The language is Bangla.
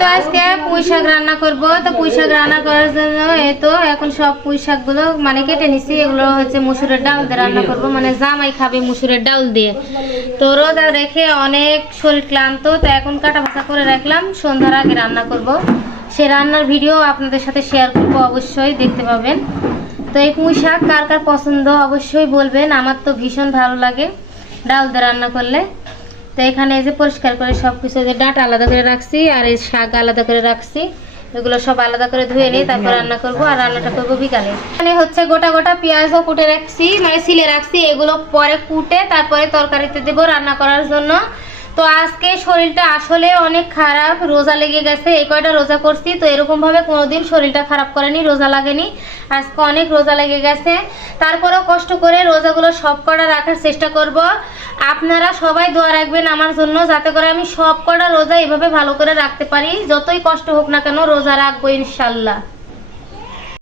তো আজকে পুঁই শাক রান্না করব। তো পুঁই শাক রান্না করার জন্য এই তো এখন সব পুঁই শাকগুলো মানে কেটে নিছি। এগুলো হচ্ছে মসুরের ডাল দিয়ে রান্না করব, মানে জামাই খাবে মসুরের ডাল দিয়ে। তো রোজা রেখে অনেক শরীর ক্লান্ত, তো এখন কাটা বাছা করে রাখলাম, সন্ধ্যার আগে রান্না করব। সেই রান্নার ভিডিও আপনাদের সাথে শেয়ার করব, অবশ্যই দেখতে পাবেন। তো এই পুঁই শাক কার কার পছন্দ অবশ্যই বলবেন। আমার তো ভীষণ ভালো লাগে ডাল দিয়ে রান্না করলে। তো এখানে এই যে পরিষ্কার করে সব কিছু যে ডাঁটা আলাদা করে রাখছি আর এই শাক আলাদা করে রাখছি, এগুলো সব আলাদা করে ধুয়ে নিই, তারপর রান্না করব। আর রান্নাটা করবো বিকালে। এখানে হচ্ছে গোটা গোটা পেঁয়াজও কুটে রাখছি, মানে সিলে রাখছি। এগুলো পরে কুটে তারপরে তরকারিতে দেবো রান্না করার জন্য। তো আজকে শরীরটা আসলে অনেক খারাপ, রোজা লেগে গেছে। এই কয়টা রোজা করছি, তো এরকম ভাবে কোনোদিন শরীরটা খারাপ করেনি, রোজা লাগেনি। আজকে অনেক রোজা লেগে গেছে, তারপরেও কষ্ট করে রোজাগুলো সব কটা রাখার চেষ্টা করব। আপনারা সবাই দোয়া রাখবেন আমার জন্য, যাতে করে আমি সব কটা রোজা এভাবে ভালো করে রাখতে পারি। যতই কষ্ট হোক না কেন রোজা রাখবো ইনশাল্লাহ।